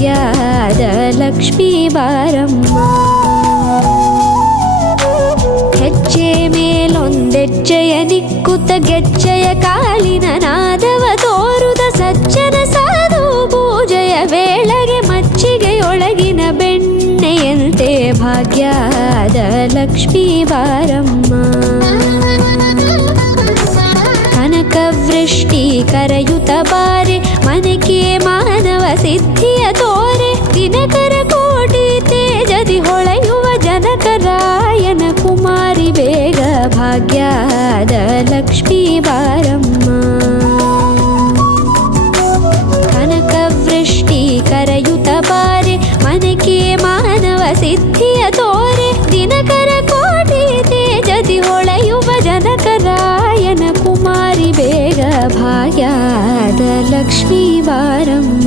ಭಾಗ್ಯದ ಲಕ್ಷ್ಮೀ ಬಾರಮ್ಮ. ಹೆಜ್ಜೆ ಮೇಲೊಂದೆಜ್ಜೆಯ ನಿಕ್ಕುತ್ತ ಗೆಜ್ಜೆಯ ಕಾಲಿನ ನಾದವ ತೋರುದ ಸಜ್ಜನ ಸಾಧು ಪೂಜೆಯ ವೇಳೆಗೆ ಮಚ್ಚಿಗೆಯೊಳಗಿನ ಬೆಣ್ಣೆಯಂತೆ ಭಾಗ್ಯದ ಲಕ್ಷ್ಮೀ ಬಾರಮ್ಮ. ಕನಕವೃಷ್ಟಿ ಕರೆಯುತ್ತ ಬಾರೆ ಮನಕೆ ಮಾನವ ಸಿದ್ಧಿಯ ತೋರೆ ದಿನಕರ ಕೋಟಿ ತೇಜದಿ ಹೊಳೆಯುವ ಜನಕರಾಯನ ಕುಮಾರಿ ಬೇಗ ಭಾಗ್ಯದ ಲಕ್ಷ್ಮೀ ಬಾರಮ್ಮ. ಕನಕವೃಷ್ಟಿ ಕರೆಯುತ್ತ ಬಾರೆ ಮನಕೆ ಮಾನವ ಸಿದ್ಧಿಯ ತೋರೆ ದಿನಕರ ಕೋಟಿ ತೇಜದಿ ಹೊಳೆಯುವ ಜನಕರಾಯನ ಕುಮಾರಿ ಬೇಗ ಭಾಗ್ಯದ ಲಕ್ಷ್ಮೀ ಬಾರಮ್ಮ.